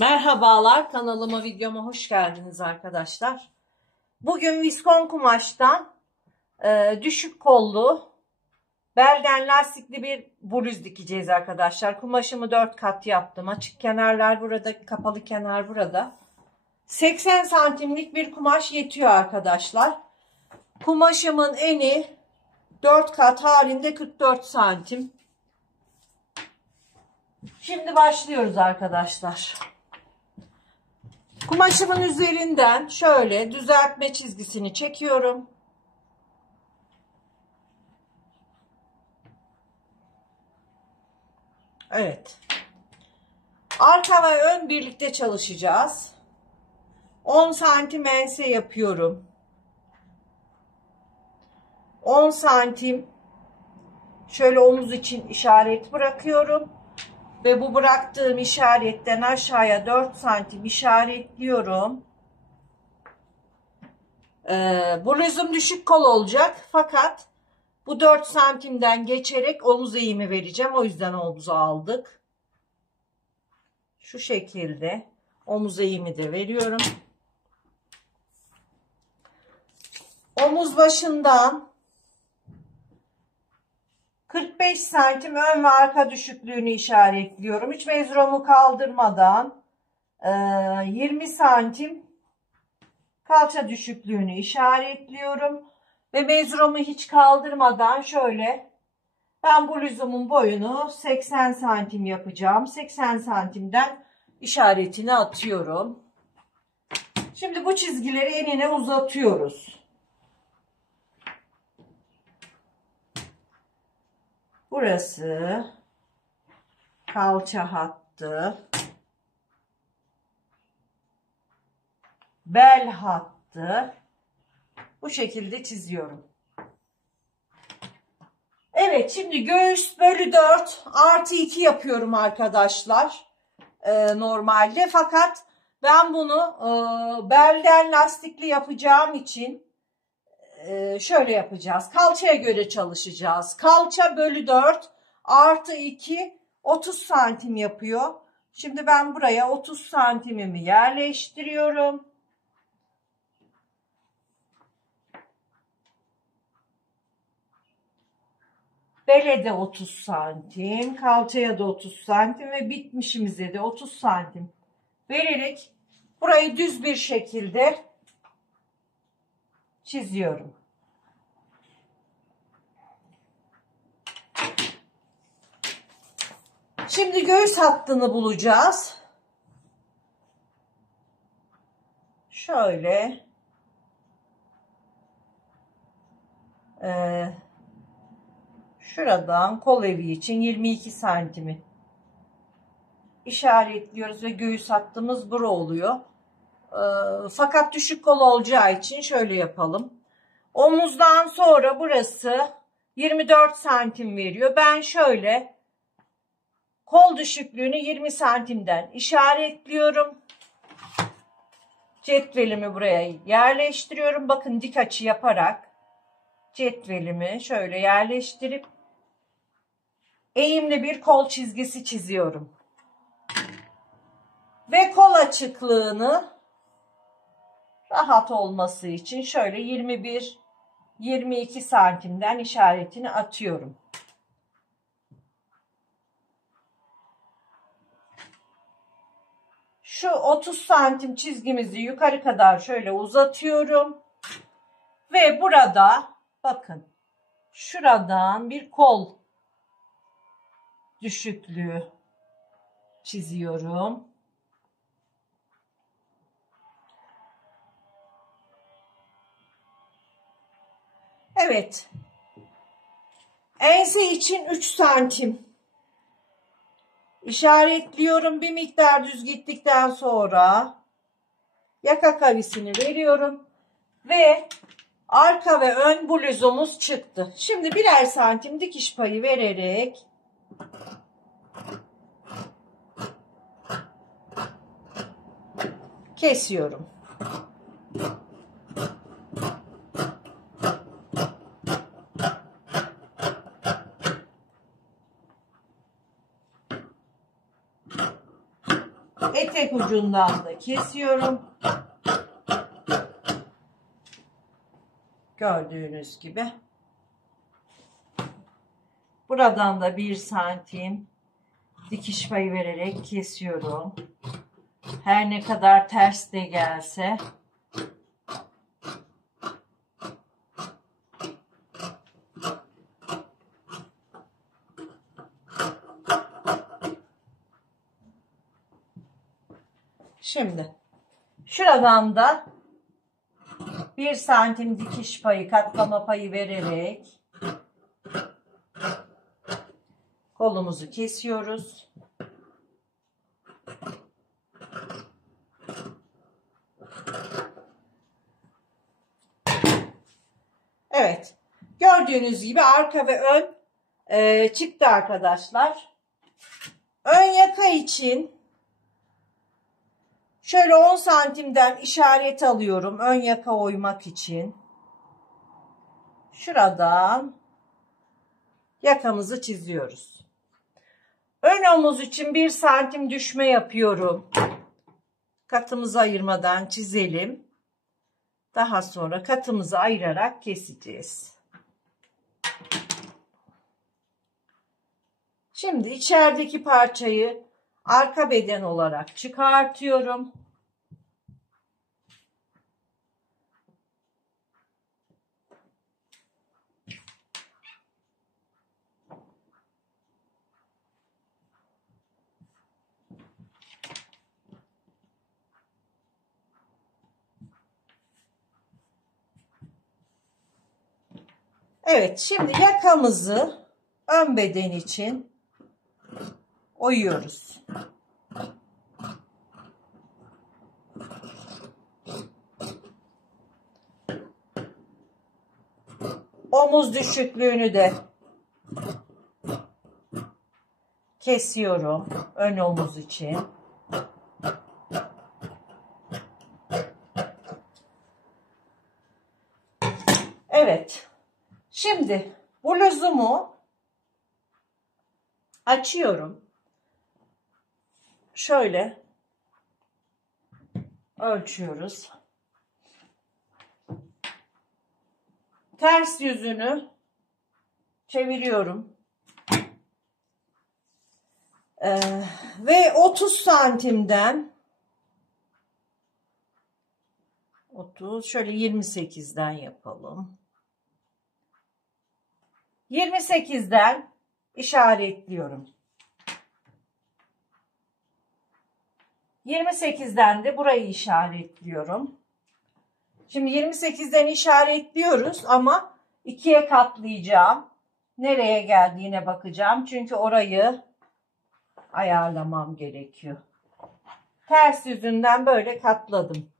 Merhabalar, kanalıma, videoma hoş geldiniz arkadaşlar. Bugün viskon kumaştan düşük kollu belden lastikli bir bluz dikeceğiz arkadaşlar. Kumaşımı 4 kat yaptım. Açık kenarlar burada, kapalı kenar burada. 80 santimlik bir kumaş yetiyor arkadaşlar. Kumaşımın eni 4 kat halinde 44 santim. Şimdi başlıyoruz arkadaşlar. Kumaşımın üzerinden şöyle düzeltme çizgisini çekiyorum. Evet. Arka ve ön birlikte çalışacağız. 10 santim ense yapıyorum. 10 santim şöyle omuz için işaret bırakıyorum. Ve bu bıraktığım işaretten aşağıya 4 santim işaretliyorum. Bluzum düşük kol olacak. Fakat bu 4 santimden geçerek omuz eğimi vereceğim. O yüzden omuzu aldık. Şu şekilde omuz eğimi de veriyorum. Omuz başından 45 santim ön ve arka düşüklüğünü işaretliyorum. Hiç mezurumu kaldırmadan 20 santim kalça düşüklüğünü işaretliyorum. Ve mezurumu hiç kaldırmadan şöyle ben bluzumun boyunu 80 santim yapacağım. 80 santimden işaretini atıyorum. Şimdi bu çizgileri enine uzatıyoruz. Burası kalça hattı, bel hattı. Bu şekilde çiziyorum. Evet, şimdi göğüs bölü 4 artı 2 yapıyorum arkadaşlar. Normalde fakat ben bunu belden lastikli yapacağım için şöyle yapacağız. Kalçaya göre çalışacağız. Kalça bölü 4 artı 2 30 santim yapıyor. Şimdi ben buraya 30 santimimi yerleştiriyorum. Bele de 30 santim, kalçaya da 30 santim ve bitmişimize de 30 santim vererek burayı düz bir şekilde çiziyorum. Şimdi göğüs hattını bulacağız. Şöyle şuradan kol evi için 22 santimi işaretliyoruz ve göğüs hattımız bura oluyor. Fakat düşük kol olacağı için şöyle yapalım. Omuzdan sonra burası 24 santim veriyor. Ben şöyle kol düşüklüğünü 20 santimden işaretliyorum. Cetvelimi buraya yerleştiriyorum. Bakın dik açı yaparak cetvelimi şöyle yerleştirip eğimli bir kol çizgisi çiziyorum. Ve kol açıklığını rahat olması için şöyle 21-22 santimden işaretini atıyorum. Şu 30 santim çizgimizi yukarı kadar şöyle uzatıyorum. Ve burada bakın şuradan bir kol düşüklüğü çiziyorum. Evet. Ense için 3 santim işaretliyorum. Bir miktar düz gittikten sonra yaka kavisini veriyorum. Ve arka ve ön bluzumuz çıktı. Şimdi birer santim dikiş payı vererek kesiyorum. Etek ucundan da kesiyorum. Gördüğünüz gibi. Buradan da 1 santim dikiş payı vererek kesiyorum. Her ne kadar ters de gelse. Şimdi şuradan da 1 santim dikiş payı, katlama payı vererek kolumuzu kesiyoruz. Evet. Gördüğünüz gibi arka ve ön çıktı arkadaşlar. Ön yaka için şöyle 10 santimden işaret alıyorum. Ön yaka oymak için. Şuradan yakamızı çiziyoruz. Ön omuz için 1 santim düşme yapıyorum. Katımızı ayırmadan çizelim. Daha sonra katımızı ayırarak keseceğiz. Şimdi içerideki parçayı arka beden olarak çıkartıyorum. Evet, şimdi yakamızı ön beden için oyuyoruz. Omuz düşüklüğünü de kesiyorum ön omuz için. Evet. Şimdi bluzumu açıyorum. Şöyle ölçüyoruz. Ters yüzünü çeviriyorum. Ve 30 santimden 30 şöyle 28'den yapalım. 28'den işaretliyorum. 28'den de burayı işaretliyorum. Şimdi 28'den işaretliyoruz ama 2'ye katlayacağım. Nereye geldiğine bakacağım. Çünkü orayı ayarlamam gerekiyor. Ters yüzünden böyle katladım.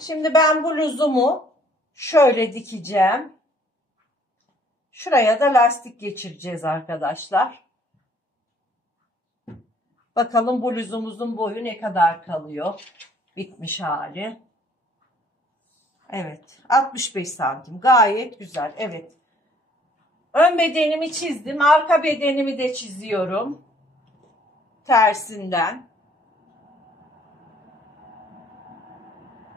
Şimdi ben bluzumu şöyle dikeceğim. Şuraya da lastik geçireceğiz arkadaşlar. Bakalım bluzumuzun boyu ne kadar kalıyor. Bitmiş hali. Evet. 65 santim. Gayet güzel. Evet. Ön bedenimi çizdim. Arka bedenimi de çiziyorum. Tersinden.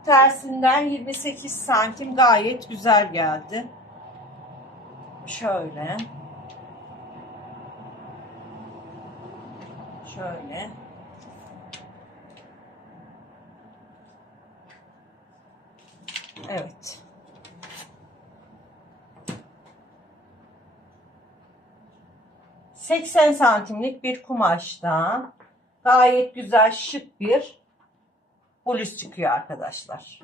Tersinden 28 santim gayet güzel geldi. Şöyle. Şöyle. Evet. ...80 santimlik bir kumaştan... ...gayet güzel şık bir... ...bluz çıkıyor arkadaşlar.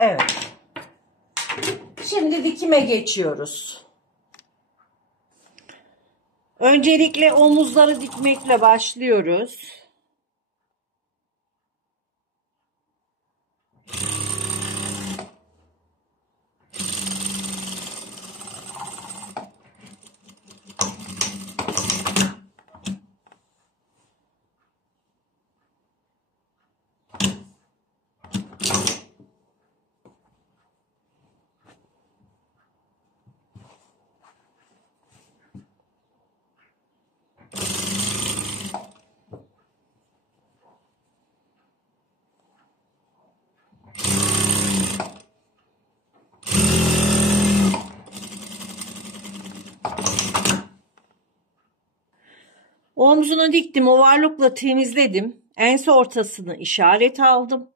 Evet. Şimdi dikime geçiyoruz. Öncelikle omuzları dikmekle başlıyoruz. Omzunu diktim, overlockla temizledim. Ense ortasını işaret aldım.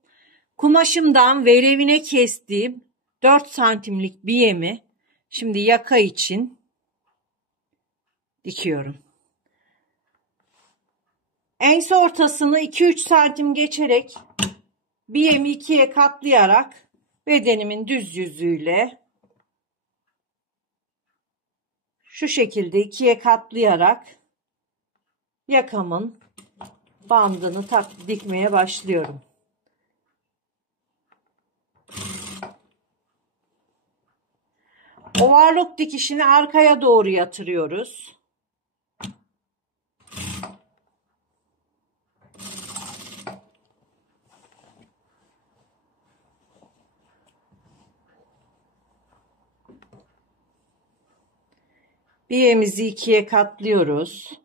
Kumaşımdan verevine kestiğim 4 santimlik bir yemi şimdi yaka için dikiyorum. Ense ortasını 2-3 santim geçerek bir yemi ikiye katlayarak bedenimin düz yüzüyle şu şekilde ikiye katlayarak yakamın bandını dikmeye başlıyorum. Overlock dikişini arkaya doğru yatırıyoruz. Bilyemizi ikiye katlıyoruz.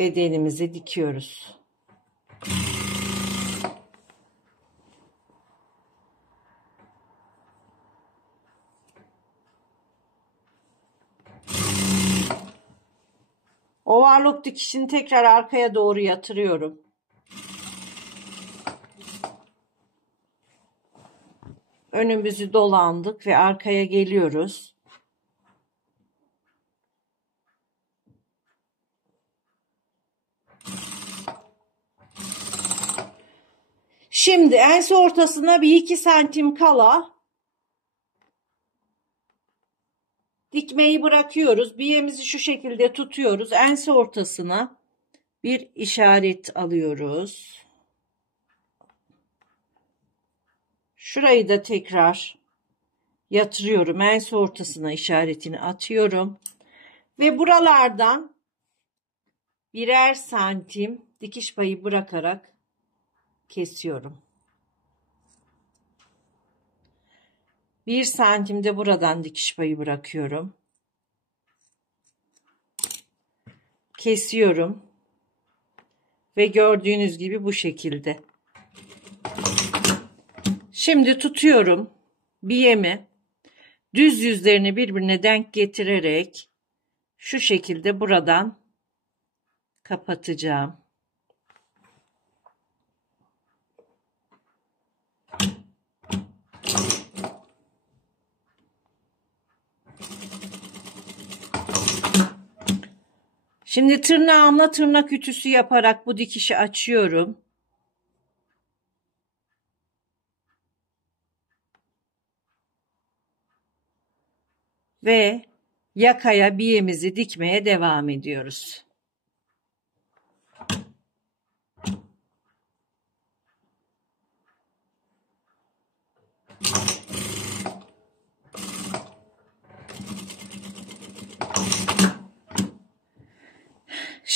Bedenimizi dikiyoruz. Overlock dikişini tekrar arkaya doğru yatırıyorum. Önümüzü dolandık ve arkaya geliyoruz. Şimdi ense ortasına bir 2 santim kala dikmeyi bırakıyoruz. Bilyemizi şu şekilde tutuyoruz. Ense ortasına bir işaret alıyoruz. Şurayı da tekrar yatırıyorum. Ense ortasına işaretini atıyorum. Ve buralardan birer santim dikiş payı bırakarak kesiyorum. 1 santim de buradan dikiş payı bırakıyorum. Kesiyorum. Ve gördüğünüz gibi bu şekilde. Şimdi tutuyorum bilyemi, düz yüzlerini birbirine denk getirerek şu şekilde buradan kapatacağım. Şimdi tırnağımla tırnak ütüsü yaparak bu dikişi açıyorum. Ve yakaya bilyemizi dikmeye devam ediyoruz.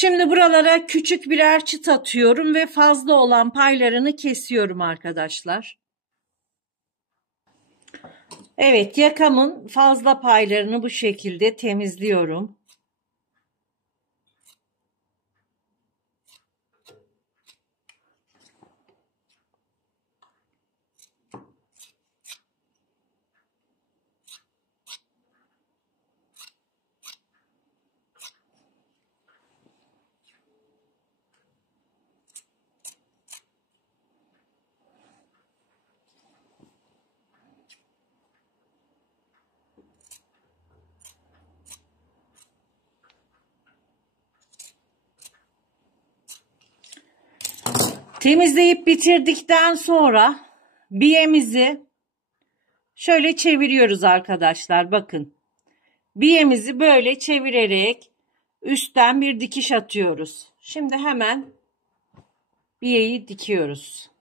Şimdi buralara küçük birer çıt atıyorum ve fazla olan paylarını kesiyorum arkadaşlar. Evet, yakamın fazla paylarını bu şekilde temizliyorum. Temizleyip bitirdikten sonra bilyemizi şöyle çeviriyoruz arkadaşlar. Bakın. Bilyemizi böyle çevirerek üstten bir dikiş atıyoruz. Şimdi hemen bilyeyi dikiyoruz.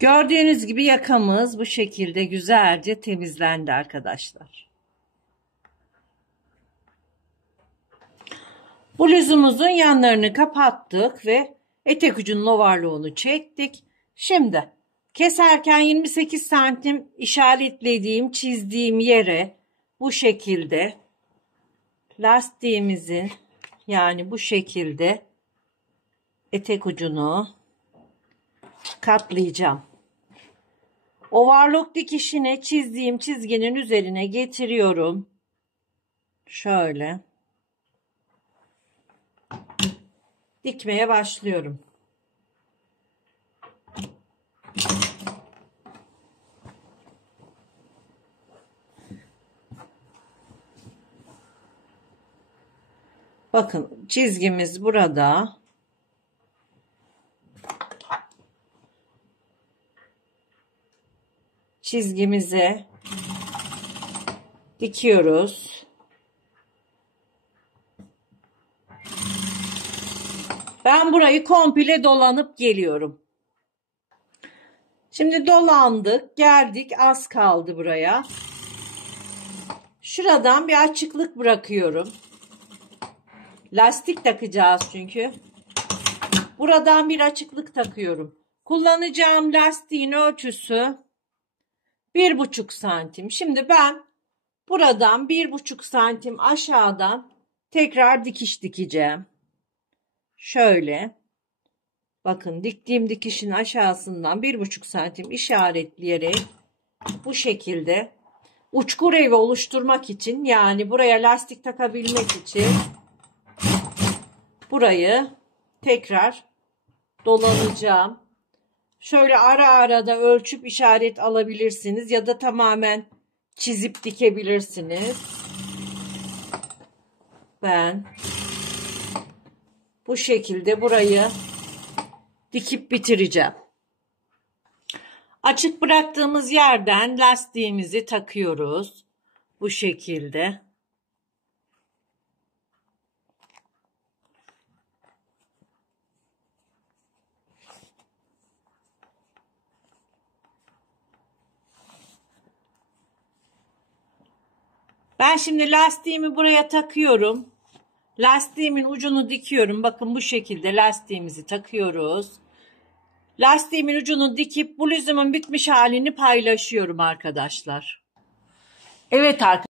Gördüğünüz gibi yakamız bu şekilde güzelce temizlendi arkadaşlar. Bluzumuzun yanlarını kapattık ve etek ucunun ovarluğunu çektik. Şimdi keserken 28 santim işaretlediğim, çizdiğim yere bu şekilde lastiğimizin, yani bu şekilde etek ucunu katlayacağım. Overlock dikişini çizdiğim çizginin üzerine getiriyorum. Şöyle dikmeye başlıyorum. Bakın çizgimiz burada. Çizgimize dikiyoruz. Ben burayı komple dolanıp geliyorum. Şimdi dolandık, geldik, az kaldı buraya. Şuradan bir açıklık bırakıyorum. Lastik takacağız çünkü. Buradan bir açıklık takıyorum. Kullanacağım lastiğin ölçüsü 1,5 santim. Şimdi ben buradan 1,5 santim aşağıdan tekrar dikiş dikeceğim. Şöyle. Bakın diktiğim dikişin aşağısından 1,5 santim işaretleyerek bu şekilde uçkur evi oluşturmak için, yani buraya lastik takabilmek için burayı tekrar dolanacağım. Şöyle ara ara da ölçüp işaret alabilirsiniz ya da tamamen çizip dikebilirsiniz. Ben bu şekilde burayı dikip bitireceğim. Açık bıraktığımız yerden lastiğimizi takıyoruz. Bu şekilde. Ben şimdi lastiğimi buraya takıyorum. Lastiğimin ucunu dikiyorum. Bakın bu şekilde lastiğimizi takıyoruz. Lastiğimin ucunu dikip bluzumun bitmiş halini paylaşıyorum arkadaşlar. Evet arkadaşlar.